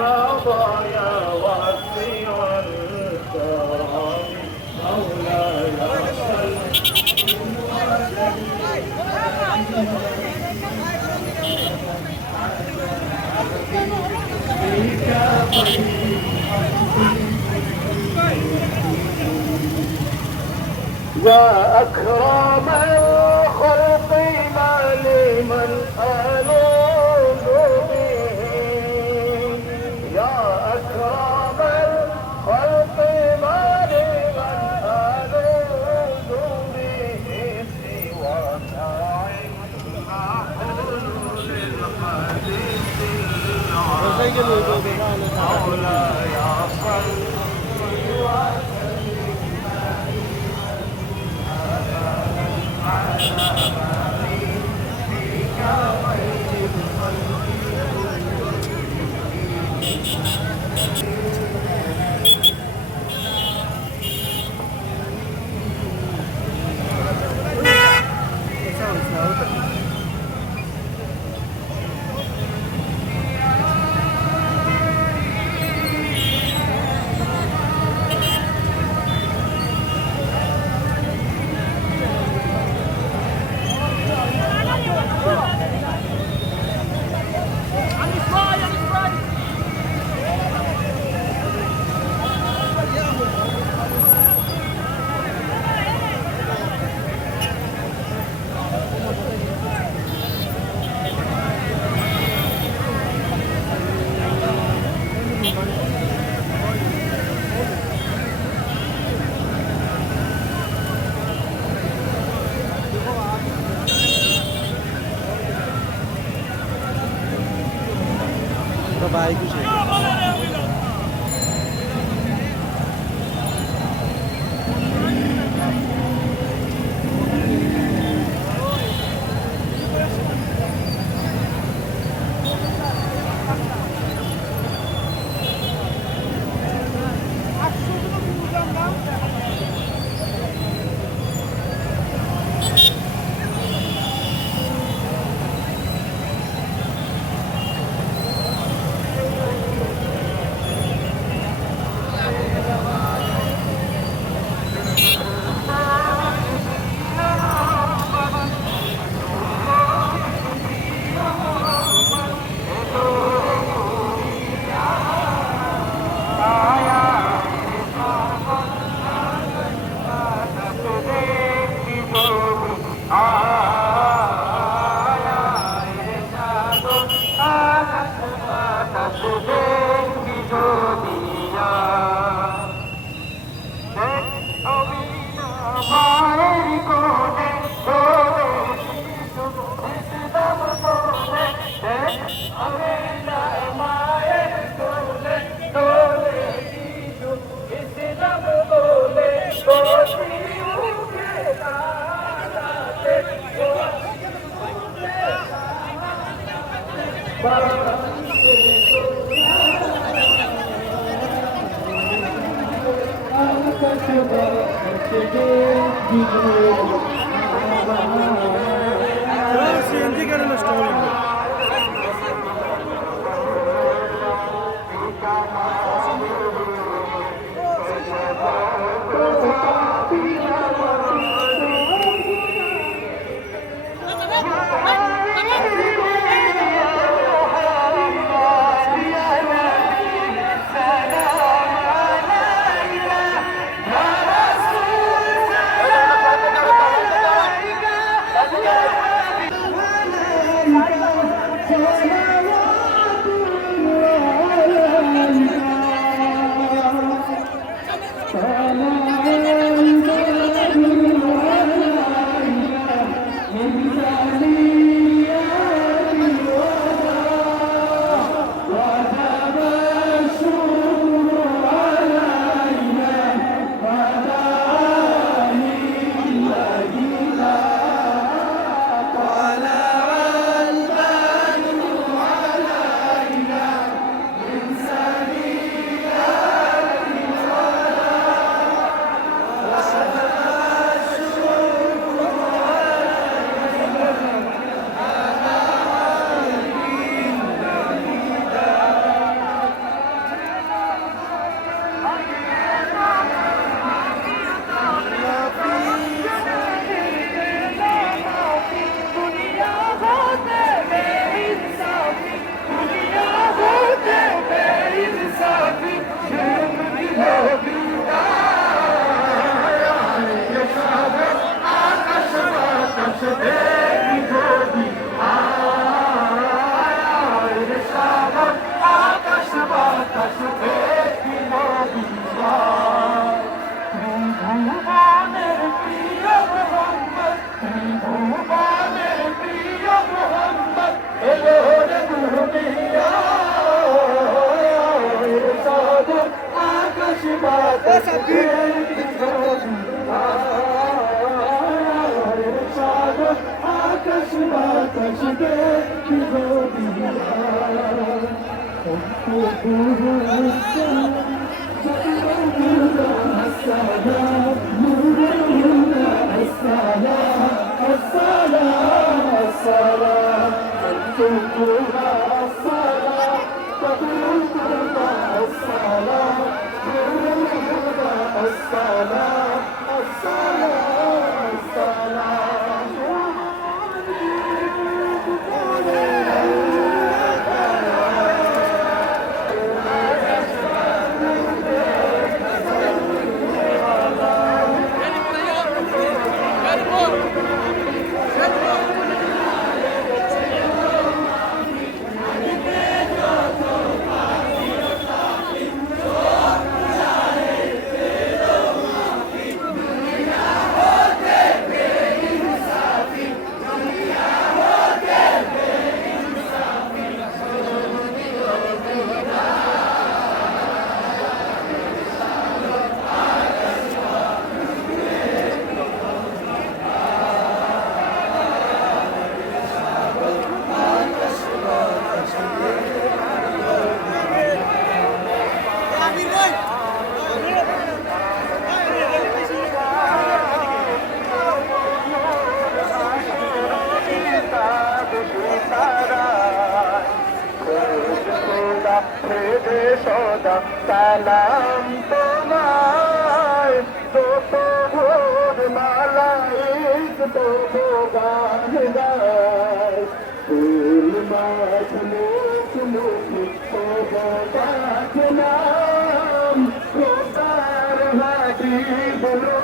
المطايا واسع الكرم مولاي صل يا أكرم الخلق ما لمن ألوذ به يا أكرم الخلق ما لمن ألوذ به سواك محلول الحديث العظيم مولاي صل Babae ko siya. আকাশ বাতাস দেখি সদা সালাম তোমায় তো ভোর মালাইক তো গান গায় ফুল মাছ মুখ মুখ তো গাছ নাম খোদার হাজি বলো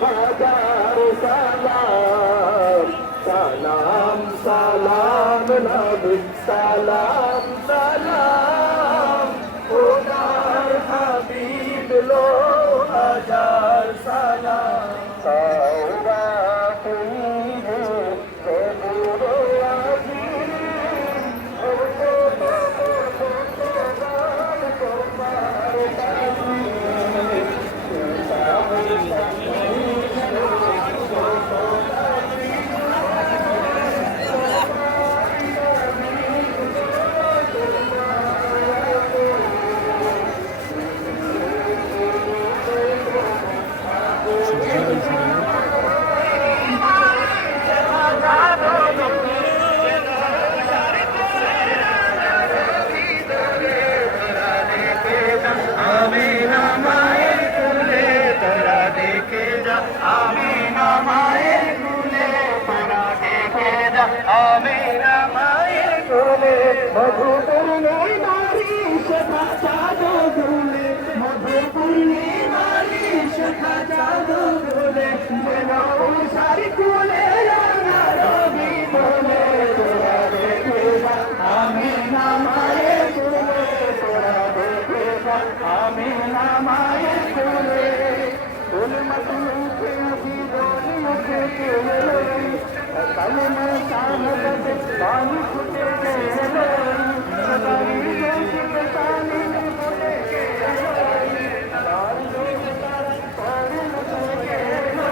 হাজার সালাম সালাম সালাম নবী সালাম সালাম খোদার হাবিব লো হাজার সালাম তাওবা তুমে কবুর আজিম ও মধুপূর্ণে নারী শেখা চাঁদো দুলে মধুপূর্ণে নারী শেখা চাঁদো দুলে সারি কুলে রবি বলে তোরা দেখে আমি নামায়ে তুলে তোরা দেখে আমি নামায়ে তুলে তুল মতুকে আবি দোল মুখে কেলে কালমা সাহবতে পানি ফুটে গেলে সদাই জোশে পানি ফুটে গেলে তার জোশে তার পানি ফুটে গেলে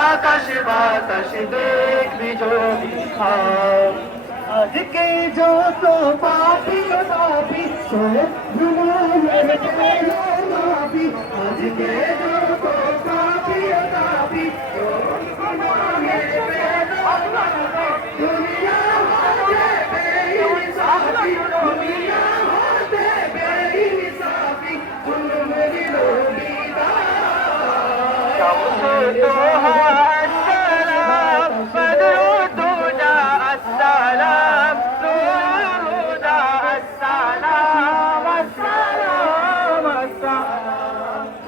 আকাশ বাতাস দেখবি যদি আজকে যত পাপি পাপি সব গুনাহের মাফি আজকে যত পাপি পাপি সব গুনাহের দুনিয়া হতে বেইনসাফি দুনিয়া হতে বেইনসাফি তুম মেরি লোবিদা السلام بدر الدجى السلام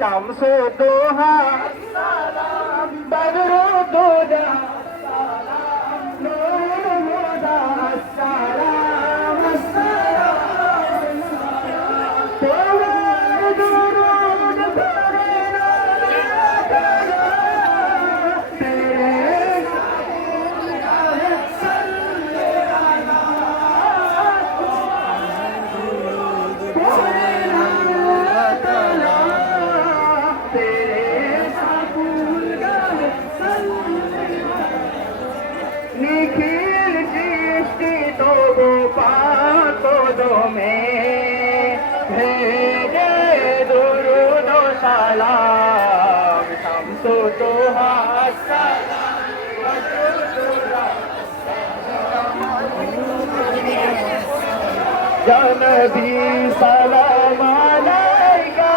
শামসু দোহা বদরু দুজা নূরুল হুদা আসসালাম আসসালাম তোমার দুরূদ পড়ে না निखिल सृष्टि तो गोपाल में भेजे दुरूद सलाम शम्सु दोहा जनबी सलाम अलैका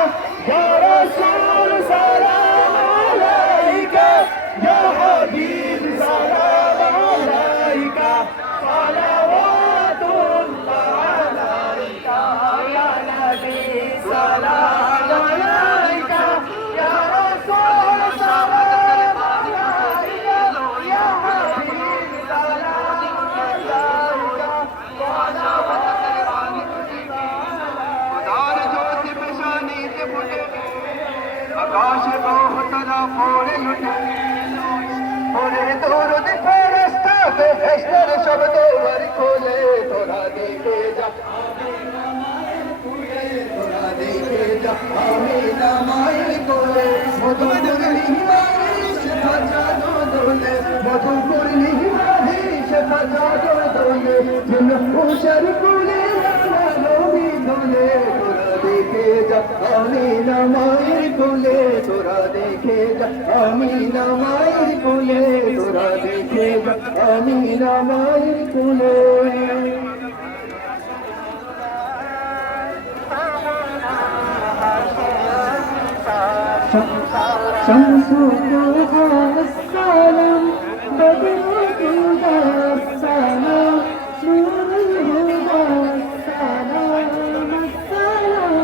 या रसूल सलाम अलैका या हबीब सलाम अलैका सलावतुल्लाह अलैका या नबी सलाम अलैका या रसूल सलाम अलैका या हबीब सलाम अलैका आकाश बहुतला फोड़े लुटे फोड़े दौरद फरिश्ता बेहश्तर शब्द वर खोले तोरा देखे जा तोरा देखे जा आमीना माई कोले मधुपुर निवास भजा दो दोले मधुपुर निवास भजा दो दोले जिन उशर कोले लोभी दोले देखे जा आमीना मायर कोले तोरा देखे जा आमीना मायर कोले तोरा देखे जा आमीना मायर कोले शम्सु दोहा अस्सलाम बदरु दुजा अस्सलाम नूरुल हुदा अस्सलाम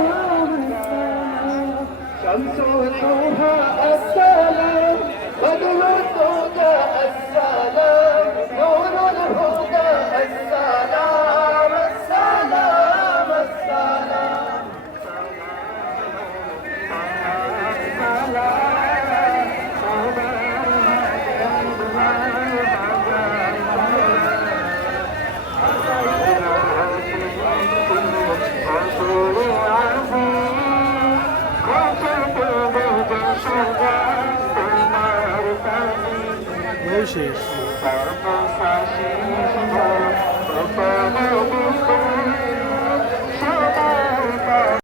शम्सु दोहा अस्सलाम बदरु दुजा अस्सलाम नूरुल हुदा अस्सलाम अस्सलाम अस्सलाम শেষ